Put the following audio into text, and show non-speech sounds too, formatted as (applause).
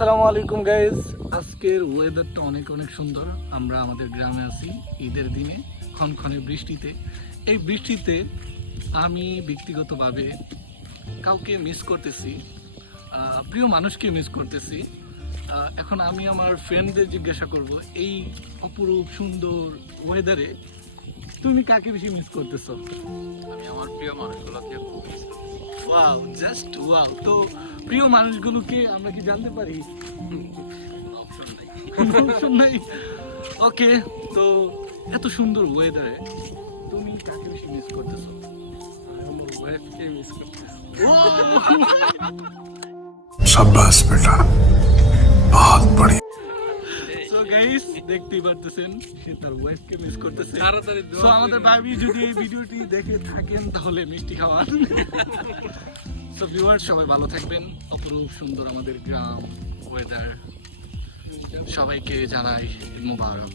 আসসালামু আলাইকুম গাইজ আজকের ওয়েদারটা অনেক অনেক সুন্দর। আমরা আমাদের গ্রামে আছি ঈদের দিনে ক্ষণক্ষণে বৃষ্টিতে। এই বৃষ্টিতে আমি ব্যক্তিগতভাবে কাউকে মিস করতেছি প্রিয় মানুষকে মিস করতেছি। এখন আমি আমার ফ্রেন্ডদের জিজ্ঞাসা করব এই অপরূপ সুন্দর ওয়েদারে তুমি কাকে বেশি মিস করতেছো? আমি আমার প্রিয় মানুষগুলোকে ওয়াও জাস্ট ওয়াও তো প্রিয় মানুষগুলোকে আমরা কি জানতে পারি? অপশন (laughs) নাই। ওকে তো এত সুন্দর ওয়েদারে তুমি কাকে বেশি মিস (laughs) সাব্বাস বেটা বহুত সো গাইস দেখতেই পারতেছেন সে তার ওয়াইফকে মিস করতেছে। তাড়াতাড়ি সো আমাদের ভাবি যদি এই ভিডিওটি দেখে থাকেন তাহলে মিষ্টি খাওয়ান। (laughs) সো ভিউয়ার সবাই ভালো থাকবেন। অপরূপ সুন্দর আমাদের গ্রাম ওয়েদার সবাইকে জানাই মোবারক।